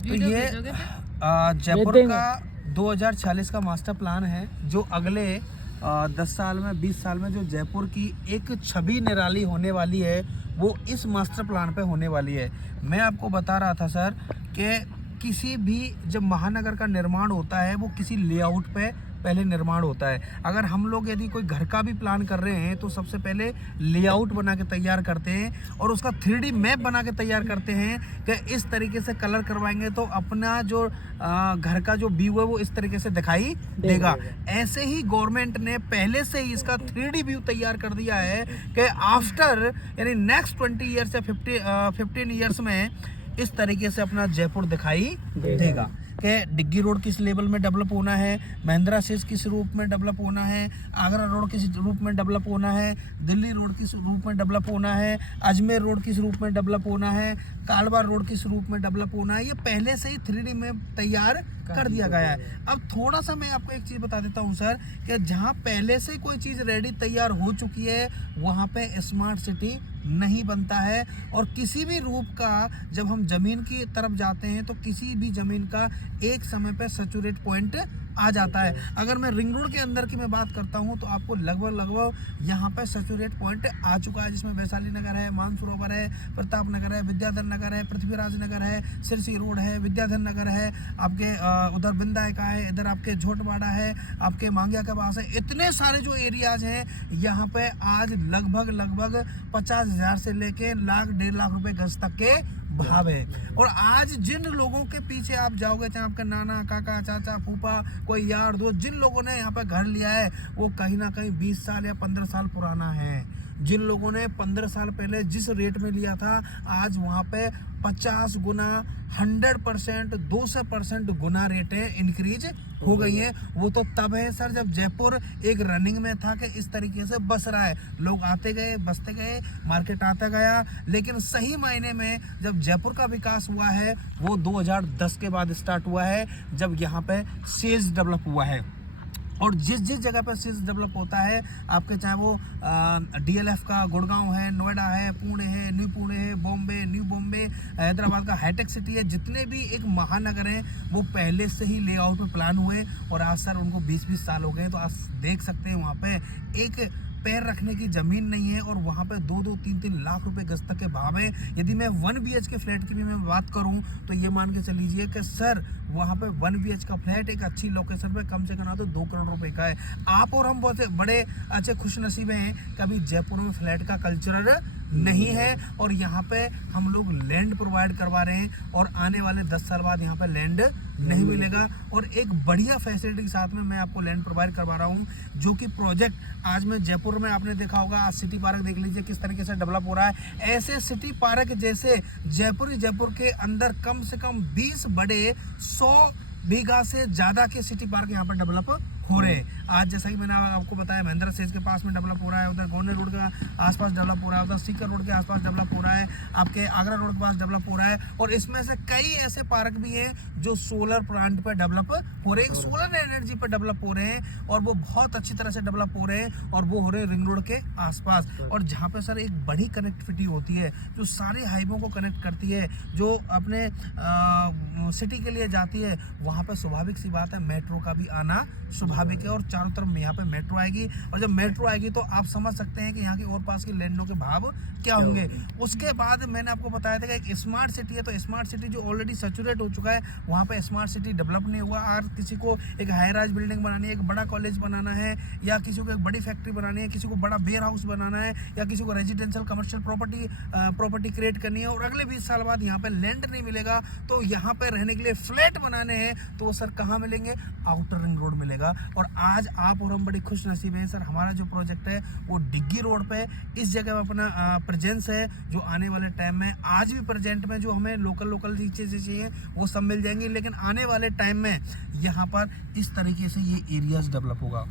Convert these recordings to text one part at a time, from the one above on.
तो ये जयपुर का 2040 का मास्टर प्लान है, जो अगले 10 साल में 20 साल में जो जयपुर की एक छवि निराली होने वाली है, वो इस मास्टर प्लान पे होने वाली है। मैं आपको बता रहा था सर कि किसी भी जब महानगर का निर्माण होता है, वो किसी लेआउट पे पहले निर्माण होता है। अगर हम लोग यदि कोई घर का भी प्लान कर रहे हैं तो सबसे पहले लेआउट बना के तैयार करते हैं और उसका 3D मैप बना के तैयार करते हैं कि इस तरीके से कलर करवाएंगे तो अपना जो घर का जो व्यू है वो इस तरीके से दिखाई देगा। ऐसे ही गवर्नमेंट ने पहले से ही इसका 3D व्यू तैयार कर दिया है कि आफ्टर यानी नेक्स्ट 20 ईयर्स या 15 ईयर्स में इस तरीके से अपना जयपुर दिखाई देगा कि डिग्गी रोड किस लेवल में डेवलप होना है, महिंद्रा सेज किस रूप में डेवलप होना है, आगरा रोड किस रूप में डेवलप होना है, दिल्ली रोड किस रूप में डेवलप होना है, अजमेर रोड किस रूप में डेवलप होना है, कालवा रोड किस रूप में डेवलप होना है। ये पहले से ही 3D में तैयार कर दिया गया है। अब थोड़ा सा मैं आपको एक चीज़ बता देता हूँ सर कि जहाँ पहले से कोई चीज़ रेडी तैयार हो चुकी है वहाँ पे स्मार्ट सिटी नहीं बनता है। और किसी भी रूप का जब हम ज़मीन की तरफ जाते हैं तो किसी भी ज़मीन का एक समय पे सैचुरेट पॉइंट आ जाता है। अगर मैं रिंग रोड के अंदर की मैं बात करता हूँ तो आपको लगभग यहाँ पे सैचुरेट पॉइंट आ चुका है, जिसमें वैशाली नगर है, मानसरोवर है, प्रताप नगर है, विद्याधर नगर है, पृथ्वीराज नगर है, सिरसी रोड है, विद्याधर नगर है, आपके उधर बिंदाई का है, इधर आपके झोटवाड़ा है, आपके मांगिया के पास है। इतने सारे जो एरियाज हैं यहाँ पे आज लगभग 50,000 से लेके लाख 1.5 लाख रुपए गज तक के भाव है। और आज जिन लोगों के पीछे आप जाओगे, चाहे आपके नाना, काका, चाचा, फूफा, कोई यार दोस्त, जिन लोगों ने यहाँ पे घर लिया है वो कहीं ना कहीं 20 साल या 15 साल पुराना है। जिन लोगों ने 15 साल पहले जिस रेट में लिया था, आज वहाँ पे 50 गुना 100% 200% गुना रेटें इंक्रीज हो गई हैं। वो तो तब है सर जब जयपुर एक रनिंग में था कि इस तरीके से बस रहा है, लोग आते गए, बसते गए, मार्केट आता गया। लेकिन सही मायने में जब जयपुर का विकास हुआ है वो 2010 के बाद स्टार्ट हुआ है, जब यहाँ पे सेज डेवलप हुआ है। और जिस जगह पर सेज डेवलप होता है, आपके चाहे वो DLF का गुड़गांव है, नोएडा है, पुणे है, न्यू पुणे है, बॉम्बे, न्यू बॉम्बे, हैदराबाद का हाईटेक सिटी है, जितने भी एक महानगर हैं वो पहले से ही लेआउट में प्लान हुए और आज सर उनको 20-20 साल हो गए। तो आप देख सकते हैं वहाँ पे एक पैर रखने की ज़मीन नहीं है और वहाँ पे 2-2, 3-3 लाख रुपए गज तक के भाव हैं। यदि मैं 1 BH के फ्लैट की भी मैं बात करूँ तो ये मान के चलीजिए कि सर वहाँ पे 1 BH का फ्लैट एक अच्छी लोकेशन पे कम से कम तो 2 करोड़ रुपए का है। आप और हम बहुत बड़े अच्छे खुशनसीबे हैं, कभी जयपुर में फ्लैट का कल्चर नहीं है और यहाँ पे हम लोग लैंड प्रोवाइड करवा रहे हैं और आने वाले 10 साल बाद यहाँ पे लैंड नहीं मिलेगा। और एक बढ़िया फैसिलिटी के साथ में मैं आपको लैंड प्रोवाइड करवा रहा हूँ, जो कि प्रोजेक्ट आज में जयपुर में आपने देखा होगा, आज सिटी पार्क देख लीजिए किस तरीके से डेवलप हो रहा है। ऐसे सिटी पार्क जैसे जयपुर के अंदर कम से कम 20 बड़े 100 बीघा से ज़्यादा के सिटी पार्क यहाँ पर डेवलप हो रहे हैं। आज जैसा कि मैंने आपको बताया, महिंद्रा सेज के पास में डेवलप हो रहा है, उधर गोने रोड के आसपास डेवलप हो रहा है, उधर सीकर रोड के आसपास डेवलप हो रहा है, आपके आगरा रोड के पास डेवलप हो रहा है। और इसमें से कई ऐसे पार्क भी हैं जो सोलर प्लांट पर डेवलप हो रहे हैं, सोलर एनर्जी पर डेवलप हो रहे हैं और वो बहुत अच्छी तरह से डेवलप हो रहे हैं और वो हो रहे हैं रिंग रोड के आसपास। और जहाँ पे सर एक बड़ी कनेक्टिविटी होती है जो सारे हाईवे को कनेक्ट करती है, जो अपने सिटी के लिए जाती है, वहाँ पर स्वाभाविक सी बात है मेट्रो का भी आना स्वाभाविक है। और चारों तरफ यहाँ पे मेट्रो आएगी और जब मेट्रो आएगी तो आप समझ सकते हैं कि यहाँ के और पास के लैंडों के भाव क्या होंगे। उसके बाद मैंने आपको बताया था कि एक स्मार्ट सिटी है, तो स्मार्ट सिटी जो ऑलरेडी सैचुरेट हो चुका है वहाँ पे स्मार्ट सिटी डेवलप नहीं हुआ। और किसी को एक हाई राइज बिल्डिंग बनानी है, एक बड़ा कॉलेज बनाना है, या किसी को एक बड़ी फैक्ट्री बनानी है, किसी को बड़ा वेयर हाउस बनाना है, या किसी को रेजिडेंशियल कमर्शियल प्रॉपर्टी क्रिएट करनी है और अगले 20 साल बाद यहाँ पे लैंड नहीं मिलेगा, तो यहाँ पे रहने के लिए फ्लैट बनाने हैं तो वो सर कहाँ मिलेंगे? आउटर रिंग रोड मिलेगा। और आज आप और हम बड़ी खुश नसीब हैं सर, हमारा जो प्रोजेक्ट है वो डिग्गी रोड पे इस जगह में अपना प्रेजेंस है, जो आने वाले टाइम में आज भी प्रेजेंट में जो हमें लोकल चीज़ें चाहिए वो सब मिल जाएंगी, लेकिन आने वाले टाइम में यहाँ पर इस तरीके से ये एरियाज डेवलप होगा।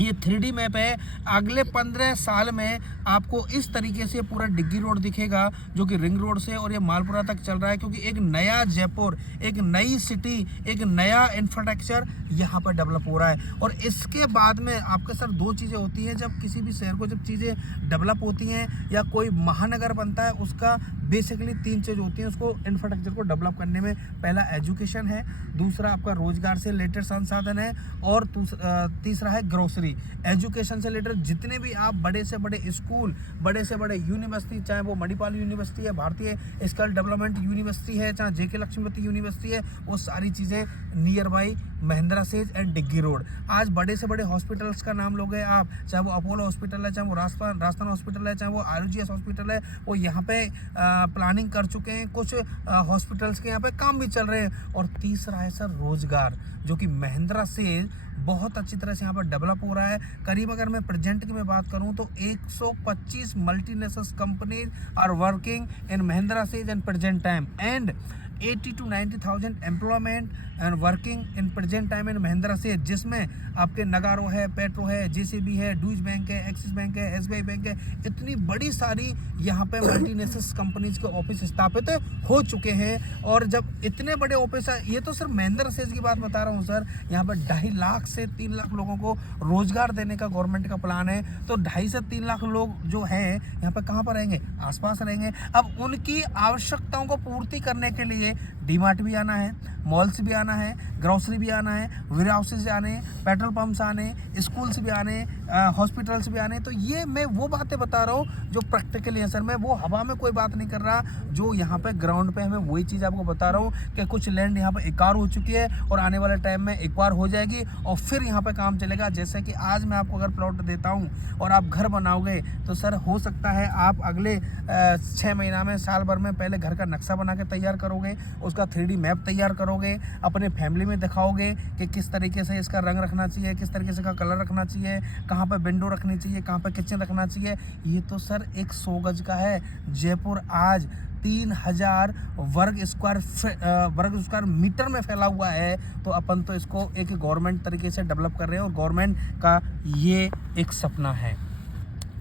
ये 3D मैप है। अगले 15 साल में आपको इस तरीके से पूरा डिग्गी रोड दिखेगा, जो कि रिंग रोड से और ये मालपुरा तक चल रहा है, क्योंकि एक नया जयपुर, एक नई सिटी, एक नया इंफ्रास्ट्रक्चर यहाँ पर डेवलप हो रहा है। और इसके बाद में आपके सर दो चीज़ें होती हैं, जब किसी भी शहर को जब चीज़ें डेवलप होती हैं या कोई महानगर बनता है, उसका बेसिकली 3 चीज़ होती हैं उसको इंफ्रास्ट्रक्चर को डेवलप करने में। पहला एजुकेशन है, दूसरा आपका रोजगार से रिलेटेड संसाधन है, और तीसरा है ग्रोसरी। एजुकेशन से रिलेटेड जितने भी आप बड़े से बड़े स्कूल, बड़े से बड़े यूनिवर्सिटी, चाहे वो मणिपाल यूनिवर्सिटी है, भारतीय स्किल डेवलपमेंट यूनिवर्सिटी है, चाहे जेके लक्ष्मीपति यूनिवर्सिटी है, वो सारी चीज़ें near by Mahindra SEZ and डिग्गी रोड। आज बड़े से बड़े हॉस्पिटल्स का नाम लोगे आप, चाहे वो अपोलो हॉस्पिटल है, चाहे वो राजस्थान हॉस्पिटल है, चाहे वो आरजीएस हॉस्पिटल है, वो यहाँ पे प्लानिंग कर चुके हैं। कुछ हॉस्पिटल्स के यहाँ पे काम भी चल रहे हैं। और तीसरा है सर रोजगार, जो कि महिंद्रा सेज बहुत अच्छी तरह से यहाँ पर डेवलप हो रहा है। करीब अगर मैं प्रेजेंट की मैं बात करूँ तो 125 multinational companies are working in Mahindra SEZ and present time, and 80 to 90,000 employment and working in present time in Mahindra से, जिसमें आपके नगारो है, पेट्रो है, जेसीबी है, डूज बैंक है, एक्सिस बैंक है, एसबीआई बैंक है। इतनी बड़ी सारी यहाँ पे मल्टीनेशनल कंपनीज के ऑफिस स्थापित हो चुके हैं। और जब इतने बड़े ऑफिस है, ये तो सर महिंद्रा सेज की बात बता रहा हूँ सर, यहाँ पर 2.5 लाख से 3 लाख लोगों को रोजगार देने का गवर्नमेंट का प्लान है। तो 2.5 से 3 लाख लोग जो हैं यहाँ पर कहाँ पर रहेंगे, आसपास रहेंगे। अब उनकी आवश्यकताओं को पूर्ति करने के लिए डीमार्ट भी आना है, मॉल्स भी आना है, ग्रोसरी भी आना है, वेयर हाउसेज आने, पेट्रोल पंप्स आने, स्कूल्स भी आने, हॉस्पिटल्स भी आने। तो ये मैं वो बातें बता रहा हूँ जो प्रैक्टिकली है सर। मैं वो हवा में कोई बात नहीं कर रहा, जो यहाँ पे ग्राउंड पे हमें वही चीज़ आपको बता रहा हूँ कि कुछ लैंड यहाँ पे एक बार हो चुकी है और आने वाले टाइम में एक बार हो जाएगी और फिर यहाँ पे काम चलेगा। जैसे कि आज मैं आपको अगर प्लॉट देता हूँ और आप घर बनाओगे तो सर हो सकता है आप अगले 6 महीना में, साल भर में पहले घर का नक्शा बना के तैयार करोगे, उसका 3D मैप तैयार करोगे, अपने फैमिली में दिखाओगे कि किस तरीके से इसका रंग रखना चाहिए, किस तरीके से का कलर रखना चाहिए, कहाँ पे विंडो रखनी चाहिए, कहाँ पे किचन रखना चाहिए। ये तो सर एक 100 गज का है। जयपुर आज 3000 वर्ग स्क्वायर मीटर में फैला हुआ है। तो अपन तो इसको एक गवर्नमेंट तरीके से डेवलप कर रहे हैं और गवर्नमेंट का ये एक सपना है,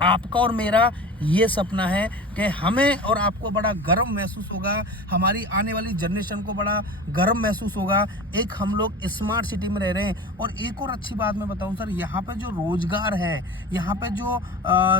आपका और मेरा ये सपना है कि हमें और आपको बड़ा गर्व महसूस होगा, हमारी आने वाली जनरेशन को बड़ा गर्व महसूस होगा। एक हम लोग स्मार्ट सिटी में रह रहे हैं। और एक और अच्छी बात मैं बताऊं सर, यहाँ पे जो रोजगार है, यहाँ पे जो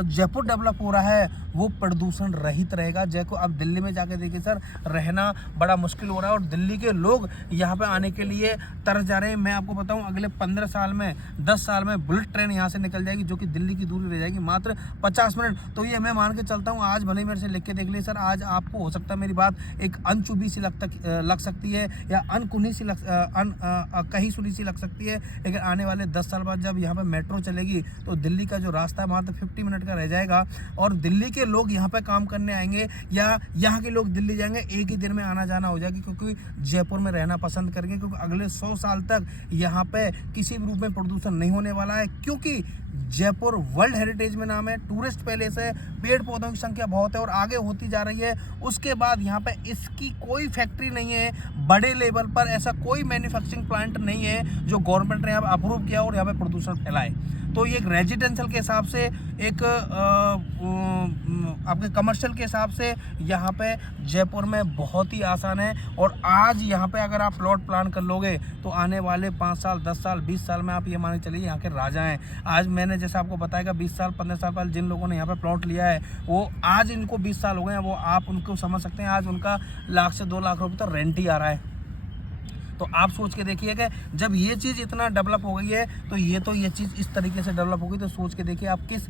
जयपुर डेवलप हो रहा है वो प्रदूषण रहित रहेगा। जयपुर अब दिल्ली में जाके देखिए सर, रहना बड़ा मुश्किल हो रहा है और दिल्ली के लोग यहाँ पे आने के लिए तरस जा रहे हैं। मैं आपको बताऊँ अगले 15 साल में, 10 साल में बुलेट ट्रेन यहाँ से निकल जाएगी, जो कि दिल्ली की दूरी रह जाएगी मात्र 50 मिनट। तो ये मैं मान के चलता हूँ, आज भले मेरे से लिख के देख ली सर, आज आपको हो सकता है मेरी बात एक अनचुभी सी लग सकती है या अनकुनी सी कहीं सुनी सी लग सकती है, लेकिन आने वाले 10 साल बाद जब यहाँ पे मेट्रो चलेगी तो दिल्ली का जो रास्ता है मात्र 50 मिनट का रह जाएगा और दिल्ली के लोग यहाँ पे काम करने आएंगे या यहाँ के लोग दिल्ली जाएंगे, एक ही दिन में आना जाना हो जाएगी, क्योंकि जयपुर में रहना पसंद करेंगे। क्योंकि अगले 100 साल तक यहाँ पे किसी भी रूप में प्रदूषण नहीं होने वाला है, क्योंकि जयपुर वर्ल्ड हेरिटेज में नाम है, टूरिस्ट पैलेस है, पेड़ पौधों की संख्या बहुत है और आगे होती जा रही है। उसके बाद यहाँ पे इसकी कोई फैक्ट्री नहीं है, बड़े लेवल पर ऐसा कोई मैन्युफैक्चरिंग प्लांट नहीं है जो गवर्नमेंट ने यहाँ पे अप्रूव किया और यहाँ पे प्रदूषण फैलाए। तो ये एक रेजिडेंशियल के हिसाब से, एक आपके कमर्शियल के हिसाब से यहाँ पे जयपुर में बहुत ही आसान है। और आज यहाँ पे अगर आप प्लॉट प्लान कर लोगे तो आने वाले 5 साल, 10 साल, 20 साल में आप ये मान के चलिए यहाँ के राजा हैं। आज मैंने जैसे आपको बताया 20 साल, 15 साल पहले जिन लोगों ने यहाँ पे प्लॉट लिया है वो आज इनको 20 साल हो गए हैं, वो आप उनको समझ सकते हैं। आज उनका 1 लाख से 2 लाख रुपये तो रेंट ही आ रहा है। तो आप सोच के देखिए कि जब ये चीज़ इतना डेवलप हो गई है तो ये चीज़ इस तरीके से डेवलप हो गई, तो सोच के देखिए आप किस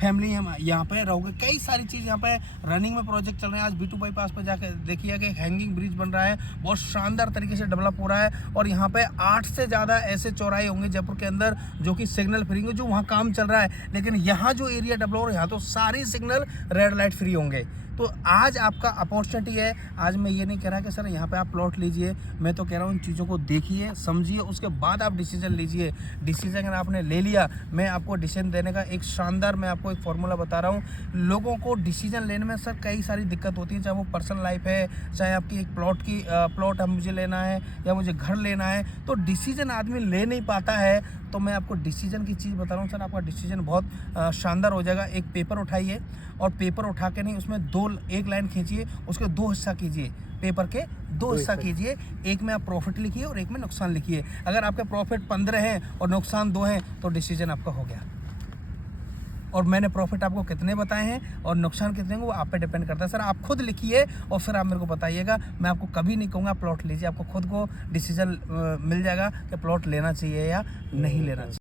फैमिली यहाँ पे रहोगे। कई सारी चीज़ यहाँ पे रनिंग में प्रोजेक्ट चल रहे हैं। आज B2 बाईपास पर जाकर देखिए कि हैंगिंग ब्रिज बन रहा है, बहुत शानदार तरीके से डेवलप हो रहा है। और यहाँ पे 8 से ज़्यादा ऐसे चौराहे होंगे जयपुर के अंदर जो कि सिग्नल फ्री होंगे, जो वहाँ काम चल रहा है। लेकिन यहाँ जो एरिया डेवलप हो रहा है यहाँ तो सारी सिग्नल रेड लाइट फ्री होंगे, तो आज आपका अपॉर्चुनिटी है। आज मैं ये नहीं कह रहा कि सर यहाँ पे आप प्लॉट लीजिए, मैं तो कह रहा हूँ इन चीज़ों को देखिए, समझिए, उसके बाद आप डिसीजन लीजिए। डिसीजन अगर आपने ले लिया, मैं आपको डिसीजन देने का एक शानदार मैं आपको एक फॉर्मूला बता रहा हूँ। लोगों को डिसीजन लेने में सर कई सारी दिक्कत होती है, चाहे वो पर्सनल लाइफ है, चाहे आपकी एक प्लॉट हम मुझे लेना है या मुझे घर लेना है, तो डिसीजन आदमी ले नहीं पाता है। तो मैं आपको डिसीजन की चीज़ बता रहा हूँ सर, आपका डिसीजन बहुत शानदार हो जाएगा। एक पेपर उठाइए और पेपर उठा के नहीं, उसमें एक लाइन खींचिए, उसके 2 हिस्सा कीजिए, पेपर के 2 हिस्सा कीजिए। एक में आप प्रॉफिट लिखिए और एक में नुकसान लिखिए। अगर आपके प्रॉफिट 15 हैं और नुकसान 2 हैं तो डिसीजन आपका हो गया। और मैंने प्रॉफिट आपको कितने बताए हैं और नुकसान कितने हैं वो आप पे डिपेंड करता है। सर आप खुद लिखिए और फिर आप मेरे को बताइएगा। मैं आपको कभी नहीं कहूँगा प्लॉट लीजिए, आपको खुद को डिसीजन मिल जाएगा कि प्लॉट लेना चाहिए या नहीं लेना चाहिए।